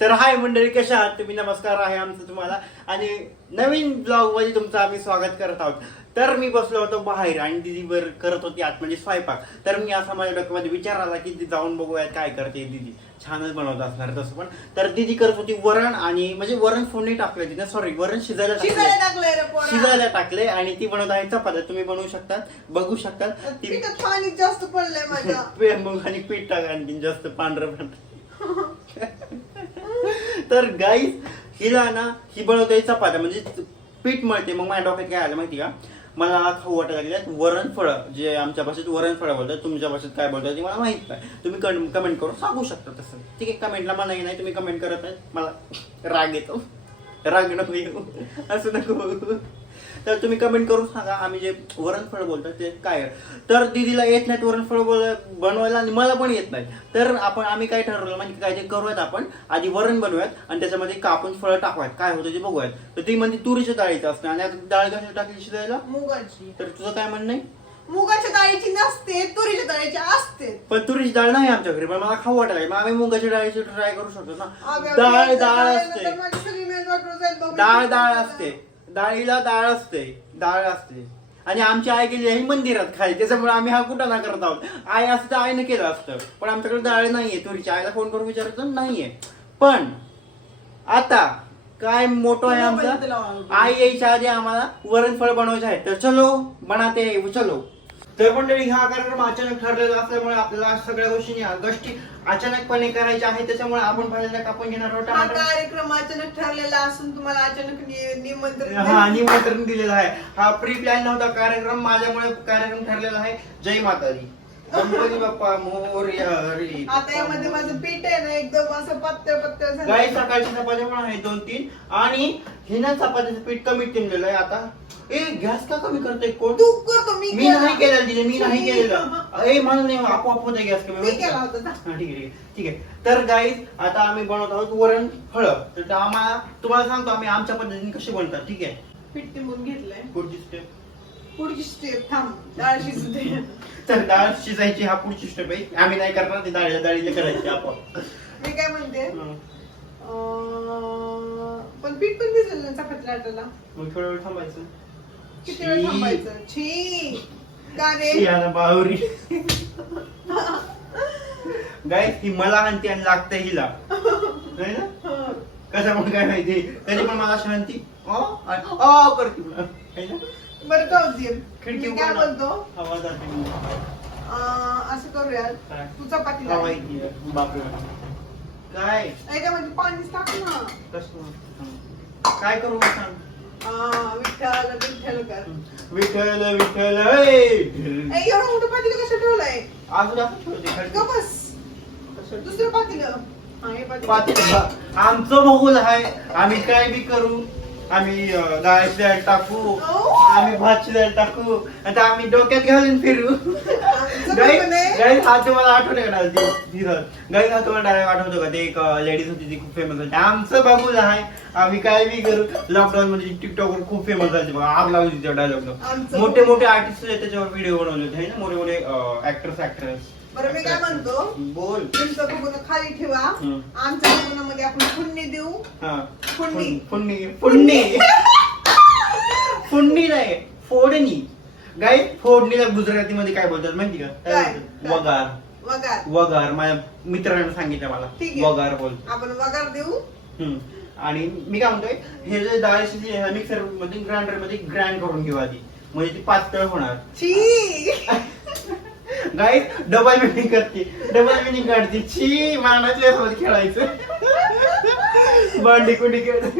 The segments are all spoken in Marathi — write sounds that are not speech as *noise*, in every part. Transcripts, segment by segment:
तर हाय मंडळी कशा आहात? तुम्ही नमस्कार आहे आमचं तुम्हाला. आणि नवीन ब्लॉगमध्ये तुमचं आम्ही स्वागत करत आहोत. तर मी बसलो होतो बाहेर आणि दिदीवर करत होती आत म्हणजे स्वयंपाक. तर मी असा माझ्या डोक्यामध्ये विचार आला की ती जाऊन बघूयात काय करते दीदी. छानच बनवत असणार तसं पण. तर दीदी करत होती वरण आणि म्हणजे वरण फोडणी टाकलं तिने सॉरी वरण शिजायला शिजायला टाकलं. शिजायला टाकले आणि ती बनवत आहे चपात्या. तुम्ही बनवू शकतात बघू शकतात ती पाणी जास्त पडलंय माझ्या. *laughs* आणि पीठ टाका आणखी जास्त पांढरं पण. *laughs* तर गाईस हिला ना ही बनवते चपात्या म्हणजे पीठ मळते. मग माझ्या डोक्यात काय आलं माहिती का? मला खाऊ वाटायला लागले वरण फळं जे आमच्या भाषेत वरण फळं बोलतात तुमच्या भाषेत काय बोलतात ते मला माहीत नाही. तुम्ही कमेंट करून सांगू शकता तसं. ठीक आहे कमेंटला मला नाही तुम्ही कमेंट करत आहे मला राग येतो. राग नको येऊ. असं नको. तर तुम्ही कमेंट करून सांगा आम्ही जे वरणफळ बोलतो ते काय आहे. तर दीदीला येत नाहीत वरणफळ बोल बनवायला आणि मला पण येत नाही तर आपण आम्ही काय ठरवलं म्हणजे काय ते करूयात आपण. आधी वरण बनवूयात आणि त्याच्यामध्ये कापून फळं टाकूयात. काय होतं ते बघूयात. तर ती म्हणते तुरीच्या डाळीचं असतं आणि आता डाळ कशाला टाकली शिजायला मुगाची. तर तुझं काय म्हणणं आहे? मुगाच्या डाळीची नसते तुरीच्या डाळीची असते. पण तुरीची डाळ नाही आमच्या घरी पण मला खाऊ वाटायला. मग आम्ही मुगाच्या डाळीची ट्राय करू शकतो ना. डाळ डाळ असते. डाळ डाळ असते. डाळीला डाळ असते डाळ असते. आणि आमची आई गेली आहे मंदिरात खाली त्याच्यामुळे आम्ही हा कुठं करत आहोत. आई असतं तर आईनं केलं असतं पण आमच्याकडे डाळ नाहीये तुरीच्या आईला फोन करून विचारायचं नाहीये. पण आता काय मोठं आहे आमचं? आई यायच्या आधी आम्हाला वरणफळ बनवायचे आहे. तर चलो बनाते चलो. तर मंडळी हा कार्यक्रम अचानक ठरलेला असल्यामुळे आपल्याला सगळ्या गोष्टी गोष्टी अचानकपणे करायच्या आहेत त्याच्यामुळे आपण पहिल्यांदा कापून घेणार आहोत. हा टमाटर. कार्यक्रम अचानक ठरलेला असून तुम्हाला अचानक नि- निमंत्रण हा निमंत्रण दिलेलं आहे. हा प्री प्लॅन नव्हता कार्यक्रम. माझ्यामुळे कार्यक्रम ठरलेला आहे. जय माता दी गणपती बाप्पा मोरया हरी. आता यामध्ये माझं पीठ आहे ना एकदम असं पत्त्या पत्त्या गाई झालं सकाळची चपात्या पण आहे दोन तीन आणि हिना चपात्याचं पीठ कमी टिमलेलं आहे आता. ए गॅस का कमी करते कोण? तू करतो मी मी केला. नाही केलेलं तिने मी नाही केलेलं. ए मला नाही आपोआप होते गॅस कमी केला होता ना. हा, ठीक आहे ठीक आहे. ठीक आहे. तर गाईज आता आम्ही बनवत आहोत वरण फळ. तर आम्हाला तुम्हाला सांगतो आम्ही आमच्या पद्धतीने कशी बनतात ठीक आहे? पीठ टिंबून घेतलंय. पुढची स्टेप पुढची स्टेप थांब डाळ शिजू दे तर डाळ शिजायची हा पुढची स्टेप आहे. आम्ही नाही करणार ती डाळीला डाळीला करायची आपण मी काय म्हणते? अं, पण पीठ पण भिजलं ना चपाती लाटायला? मग थोडा वेळ थांबायचं. किती वेळ थांबायचं? छी. का रे? आता गाय ही मला आणते आणि लागते हिला. नाही ना? हं. कशामुळे काय माहिती. कधी पण मला शांती. अ आणि अ करते मला. है ना? बरं जाऊ दे खिडकी मी काय उघड ना. बोलतो? आवाज मग. अं, असं करूया काय? तू चपाती हवा लाट. येते. बापरे काय? याच्यामध्ये पाणीच टाक ना. कसं? काय करू मग सांग? विठ्ठल विठ्ठल कर विठ्ठल विठ्ठल. ए, एवढं मोठं पातेलं कसं ठेवलंय अजून असं ठेवते खाली. ग बस? दुसरं पातेलं हा हे पातेलं. पातेलं. आमचं बघूल आहे आम्ही काय बी करू आम्ही अं, डाळीची डाळ टाकू. आम्ही भातची डाळ टाकू आता आम्ही डोक्यात घालून फिरू हा तुम्हाला आठवते का धीरज हा तुम्हाला डाळ आठवतो का? ते एक लेडीज होती ती खूप फेमस होती. आमचं बघूल आहे. आम्ही काय बी करू लॉकडाऊन मध्ये टिकटॉक वर खूप फेमस झाली बघा. आग लावली तिच्या डायलॉग मोठे मोठे आर्टिस्ट त्याच्यावर व्हिडिओ बनवले होते. ना? मोठे मोठे ऍक्टर्स ऍक्ट्रेस बरं मी काय म्हणतो? बोल. तुमचं बघून खाली ठेवा. आमच्या बघून आपण फुडणी देऊ. हा. फुडणी. फुडणी फुडणी फुडणी नाही फोडणी. गाई फोडणीला गुजरातीमध्ये काय बोलतात माहिती का? काय? काय? बोलतात? वगार. वगार. वगार माझ्या मित्राने सांगितलं मला. ठीक आहे. वगार बोल. आपण वगार देऊ. हम्म. आणि मी काय म्हणतोय हे जे डाळीची जी मिक्सरमध्ये ग्राइंडरमध्ये ग्राइंड करून घेऊ आधी. म्हणजे ती पातळ होणार. छी. *laughs* गाई डबल मिनिंग करते. डबल मिनिंग काढते. छी मला नाही तुझ्यासोबत खेळायचं. भांडी कुंडी खेळत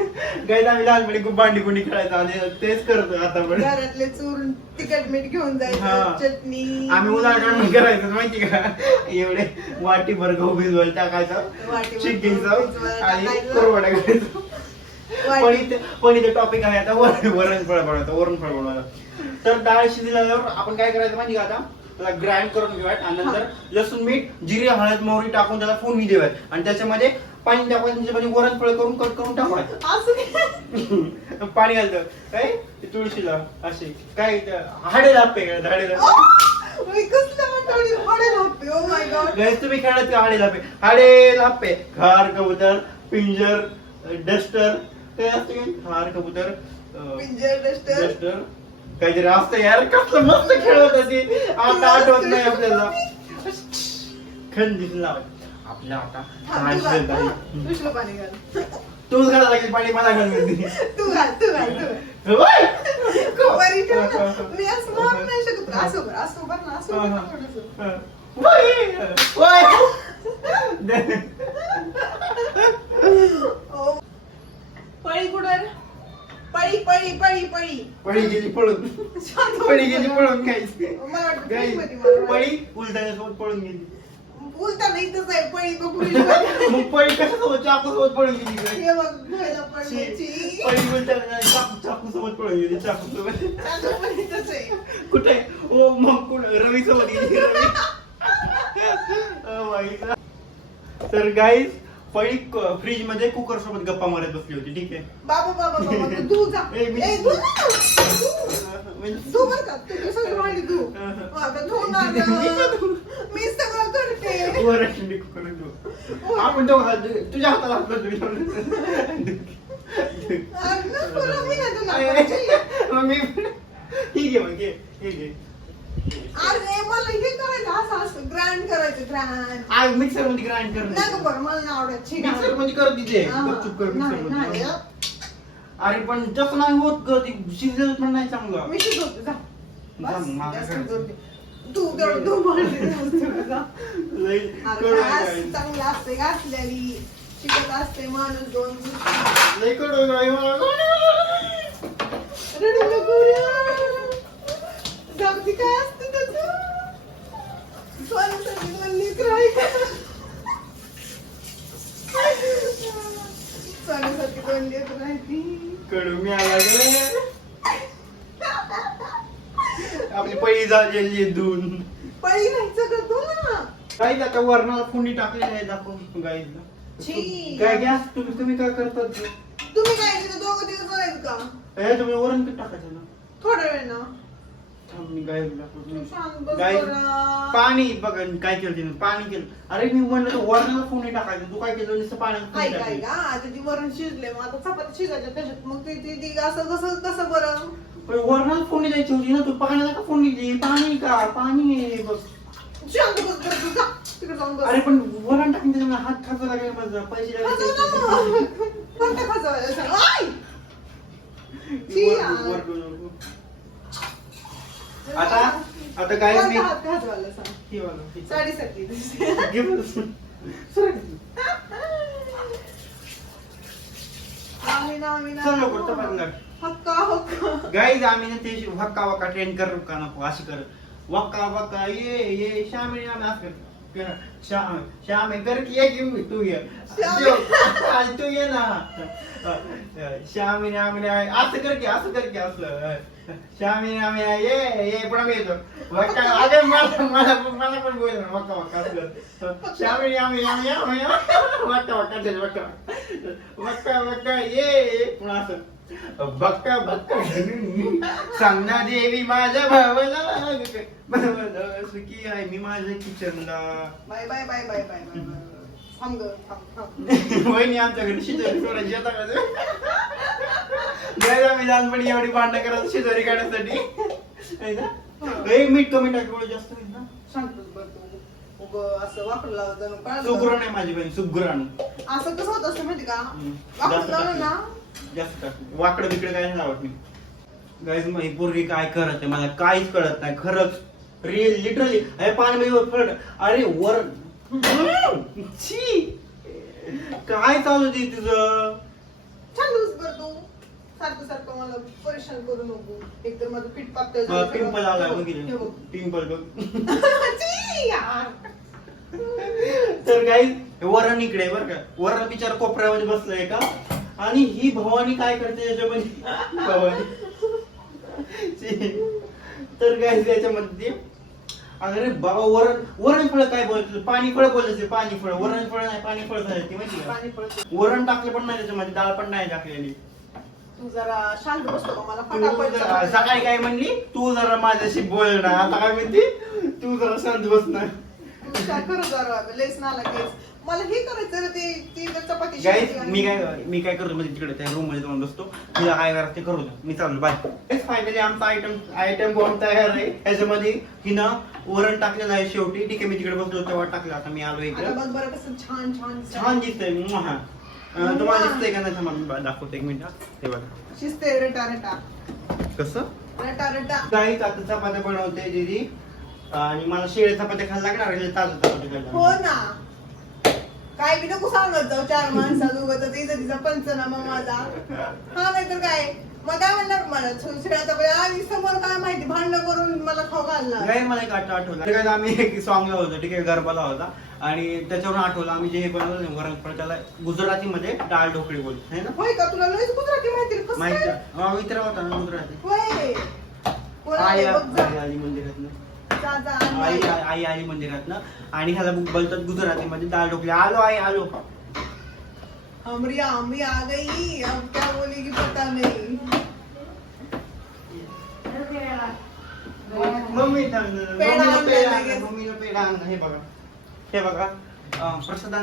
गाई आम्ही लहानपणी खूप भांडी कुंडी खेळायचो. आणि तेच करतो आता पण. घरातले चूर्ण तिखट मीठ घेऊन. जायचं चटणी. आम्ही उदाहरण करायचं माहिती का? एवढे वाटी भर गहू भिजवायला टाकायचं चिक घ्यायचं आणि. कोरवडा करायचं पण इथे पण इथे टॉपिक आहे आता वरण वरणफळ बनवायचं वरणफळ बनवायचं. तर डाळ शिजल्यावर आपण काय करायचं माहिती का आता? त्याला ग्राइंड करून घेऊयात आणि नंतर लसूण मीठ जिरे हळद मोहरी टाकून त्याला फोडणी देऊयात. आणि त्याच्यामध्ये पाणी टाकून त्याच्यामध्ये वरणफळ करून कट करून टाकूयात? *laughs* पाणी घालतं काय? ते तुळशीला असे काय ते हाडे लापे का? हाडे लापे Oh गैस तुम्ही खेळत का हाडे लापे हाडे लापे घर कबूतर पिंजर डस्टर. काय असते? हार कबूतर पिंजर डस्टर. डस्टर. काहीतरी असतं यार कसलं मस्त खेळत होती. आता आठवत नाही आपल्याला. खंडीत लावायचं आपल्या आता? दुसरं पाणी घाल. तूच घाला लागेल पाणी मला घालून तू घाल तू घाल तू घाल. वरी ठेव ना. मी असं मारू नाही शकत. असं उभं, असं उभं ना, असं ना थोडंसं. *laughs* पळी कुठं रे? पळी पळी पळी पळी गेली पळून शांत पळी गेली पळून काहीच मला वाटतं गाई फ्रीजमध्ये मला वाटतं. पळी उलटाण्यासोबत पळून गेली बोलताना इथंच आहे पळी बघ फ्रीजमध्ये. मग पळी कशासोबत चाकू सोबत पळून गेली काय हे बघ धुवायला पडल्याची पळी उलटाण्या चाकू चाकू सोबत पळून गेली चाकू सोबत चाकू पण इथंच आहे कुठे ओ मग कुठे रवी सोबत गेली रवी. तर गाईज पळी फ्रीजमध्ये कुकर सोबत गप्पा मारत बसली होती ठीक आहे? बाबा बाबा बाबा तू धु जा. *laughs* ए, मी- ए, बरं का? सगळी *laughs* आता ना. मी सगळं करते. वरची कुकर. आपण दोघं हात धु- तुझ्या हाताला हात तुला मी नाही. मग मी ठीक आहे मग घे हे घे अरे मला हे करायचं असं असं ग्राइंड करायचं ग्राइंड मिक्सरमध्ये ग्राइंड कर बरं मला नाही आवडत छी, मिक्सर आवडत. मध्ये कर तिथे हा, गपचूप कर नाही, मिक्सर नाही, मध्ये हं. अरे पण तसं नाही होत ग ती शिजलं पण नाही चांगलं मी शिजवते जा जा, बस, माझं जास्त काय? शिजवते. तू तेवढं *laughs* तेवढं जा. लई कडू. चांगली असते शिकत असते माणूस दोन गोष्टी. लई कडू आहे मला. रडू नको रे. जाऊ दे, काय असतं त्याचं? सोन्यासारखी दोन लेकरं आहे का? सोन्यासारखी दोन लेकरं आहे ती. कडू मी आला आपली पळी झालेली धुवून पळी नाही सगळं ना. काही आता वरणाला फोडणी टाकलेली आहे दाखव गाईला छी. काय गॅस तुम्ही तुम्ही काय करतात तुम्ही काय केलं दोघं दिवस आहेत का? हे तुम्ही वरण पीठ टाकायचं ना. थोडा वेळ ना मी. पाणी बघा काय केलं तिने? पाणी केलं. अरे मी म्हणलं तर वरणाला फोडणी टाकायचं. तू काय केलं? नुसतं आता ती वरण शिजले मग आता चपाती शिजायच्या त्याच्यात. मग ती ती ती असं कसं कसं बरं. पण वरणाला फोडणी द्यायची होती ना? तू पाण्याला का फोडणी दिली? पाणी का? पाणी आहे बघ शांत बस बरं तू जा. तिकडे जाऊन बस. अरे पण वरण टाकून त्याच्यामुळे हात खायचा लागेल माझा. पैसे खाजवू. लागले कोणत्या खाजवायला *laughs* सांग? वर-. वर. आता आता काय सांग? हे हे. आम्ही ना, आम्ही ना. चल लवकर, लाट. हक्का हक्का गाईज आम्ही ना ते वक्का वक्का ट्रेन कर का नको अशी कर वक्का वक्का ये ये श्यामी आम्ही असं कर. कर श्याम श्यामी कर की ये की तू ये श्यामी. *laughs* आज तू ये ना श्यामी आम्ही असं कर की असं कर की असलं श्यामी आम्ही ये ये पण आम्ही येतो. वक्का मला मला मला पण बोल वक्का वक्का असं कर. श्यामी आम्ही आम्ही आम्ही वक्का वक्का ते वक्का वक्का वक्का ये पण असं. बक्का बक्का सांगना देवी माझ्या भावाला सुखी आहे मी माझ्या किचनला. Bye bye bye bye bye bye bye. थांब गं, थांब थांब. वहिनी आमच्याकडे शिजोरी सोडायची येता मी लहानपणी एवढी भांडणं करत शिजोरी काढण्यासाठी. है ना? ए, मीठ कमी टाक एवढं जास्त होईल ना? शांत बस बरं तू. उगं असं वाकडं लावत जाणं कळलं का? सुगरण आहे माझी बहीण सुगरण. असं कसं होत असतं माहिती का? जास्त लावलं ना? टाक. जास्त टाक वाकडं बिकडं काय नाही आवडत मी गाईज मग ही पोरगी काय करत आहे? मला काहीच कळत नाही. खरंच रिअल लिटरली अरे पाणी मध्ये फरड अरे वर. छी काय चालू दे तुझं दिवस बरं तू. सारखं सारखं मला परेशान करू नको. एकतर माझं पीठ पातळ झालं सगळं. पिंपल आला बघ, बघ हे बघ. पिंपल बघ. *laughs* छी, यार. तर काही वरण इकडे बरं का. वरण बिचार कोपऱ्यामध्ये बसलंय का? आणि ही भवानी काय करते याच्यामध्ये? भवानी. तर काय त्याच्यामध्ये अरे बाबा वरण वरण फळ काय बोलायचं पाणी फळ बोलायचं पाणी फळ वरण फळ नाही पाणी फळ झालं ती माहिती का? पाणी पडतं. वरण टाकलं पण नाही त्याच्यामध्ये डाळ पण नाही टाकलेली. तू जरा शांत बसतो का? मला तू फटाफट जरा- जरा- सकाळी काय म्हणली? तू जरा माझ्याशी बोल ना. आता काय म्हणते? तू जरा शांत बस ना. तू शांत कर जरा? नाला केस मला हे करायचं रे ते ती जर चपाती गाईस शिजली मी काय मी काय करतो म्हणजे तिकडे त्या रूममध्ये जाऊन बसतो. तिला काय करा ते करू द्या मी चाललो बाय फायनली आमचा आयटम आयटम बॉम्ब तयार आहे. त्याच्यामध्ये हिनं वरण टाकलेलं आहे शेवटी. ठीक आहे मी तिकडे बसलो तेव्हा टाकलं. आता मी आलो आता इकडे बघ बरं कसं छान छान छान दिसतंय. मुहा. तुम्हाला दिसतंय का नाही थांबा, मी दाखवतो एक मिनिट ते बघा. शिजते रटा रटा. कसं? रटा रटा. काही आता चपात्या बनवते दीदी. आणि मला शिळे चपात्या खायला लागणार आहे ताजं चपात्या हो ना. काय बी नको सांगत जाऊ चार माणसा उगत तिचा तिचा पंचनामा माझा. हा नाहीतर काय? मग काय म्हणणार मला? चपात्या आणि समोर काय माहिती? भांडण करून मला खाऊ घालणार. नाही मला एक आठ आठवलं. ठीक आहे आम्ही एक सॉंग लावतो ठीक आहे गरबाला होता. आणि त्याच्यावरून आठवलं आम्ही जे हे बनवलं ना, वरण पण त्याला गुजराती मध्ये डाळ ढोकळी बोलतो है ना? होय का? तुला लयच गुजराती माहिती कसं माहिती काय? हा, मित्र होता ना गुजराती. होय. कोण आई आले बघ जा. आई आली मंदिरातनं. जा, जा, आणि आई आई. आई आली मंदिरातनं. आणि ह्याला बोलतात गुजराती मध्ये डाळ ढोकळी. आलो आई आलो. हमरी आमरी आ गई. अब क्या बोलेगी पता नहीं. मम्मी पेढा पेढा लगेच. आणला, मम्मीला पेढा आणला हे बघा. हे बघा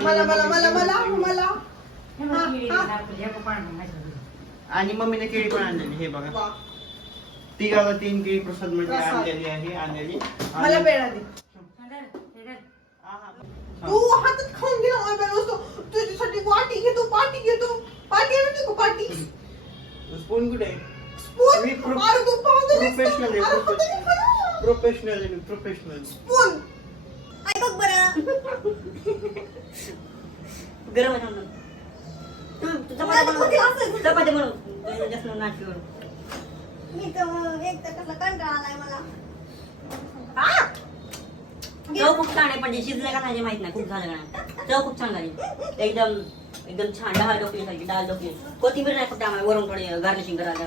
मला मला मला मम्मीने. मला मला. आणि मम्मीने केळी पण आणलेली हे बघा. तिघाला तीन केळी प्रसाद म्हणजे प्रसाद. आणलेली आहे आणलेली. मला आणि- दे हा, तू हातात खाऊन घे ना मोबाईल वस्तू तुझ्यासाठी वाटी घेतो पाटी घेतो. पाटी आहे माहिती का पाटी? हा. स्पून कुठे आहे? स्पून? मी अरे तू पाहतो आहे, प्रोफेशनल. आहे मी प्रोफेशनल स्पून. गरम आहे थांब ना. तू चपात्या बनव. चपात्या जास्त नाटकी. मी तर एक तर कसला कंटाळा आलाय मला! चव खूप छान आहे पण जे शिजलं का नाही माहीत नाही खूप झालं का नाही. चव खूप छान झाली. एकदम एकदम छान डाळ डोकली सारखी डाळ डोकली कोथिंबीर नाही फक्त आम्हाला वरून थोडी गार्निशिंग करायला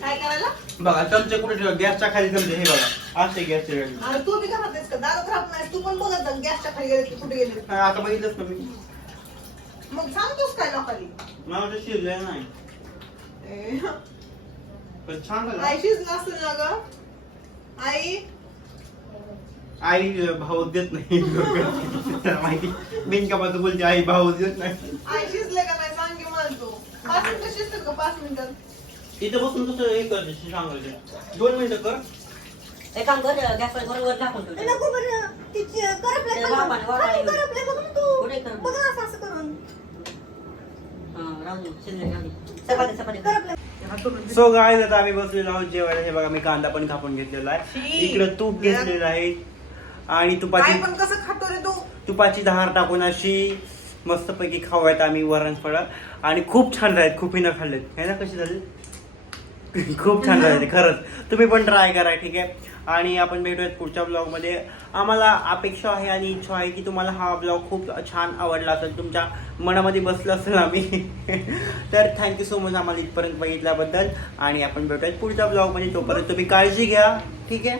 काय करायला? बघा चमचे कुठे ठेवा? गॅसच्या खाली चमचे हे बघा. असते गॅसचे अरे तू बी घरात आहेस का? दारात राहत नाही तू पण बघत जा गॅसच्या खाली गेले की कुठे गेले? आता बघितलंच ना मी? मग सांगतोस काय लोकांनी? मला वाटतं शिजलं नाही. पण छान झालं. आई शिजलं असेल ना ग? आई? आई भाऊ देत नाही. माहिती. बिनकामाचं बोलते आई भाऊ देत नाही. आई शिजले का नाही? सांग की मला तू. पाच मिनिटं का? पाच मिनिटात इथं बसून कसं हे करते सांगायचं दोन मिनिटं कर. एक काम कर टाकून ठेव नको बरं. तिची करपले ते वाफाने, वाफाने. करपले बघ ना तू. कुठे करपले? बघ ना असं असं करून. हा, राहू दे शिजले राहू दे. चपात्या चपात्या करपले. सो गाय आता आम्ही बसलेलो आहोत जेवायला. हे बघा मी कांदा पण कापून घेतलेला आहे. शी. इकडे तूप घेतलेलं आहे. आणि तुपाची पण कसं खातो रे तू? तुपाची धार टाकून अशी मस्तपैकी खाऊयात आम्ही वरण फळं. आणि खूप छान झालेत खूप हिनं खाल्लेत. है ना कशी झाली? *laughs* खूप छान झाले ते खरंच. तुम्ही पण ट्राय करा ठीक आहे? आणि आपण भेटूयात पुढच्या ब्लॉगमध्ये आम्हाला अपेक्षा आहे आणि इच्छा आहे की तुम्हाला हा ब्लॉग खूप छान आवडला असेल तुमच्या मनामध्ये बसलं असेल आम्ही. *laughs* तर थँक्यू सो मच आम्हाला इथपर्यंत बघितल्याबद्दल. आणि आपण भेटूयात पुढच्या ब्लॉगमध्ये तोपर्यंत तुम्ही काळजी घ्या ठीक आहे?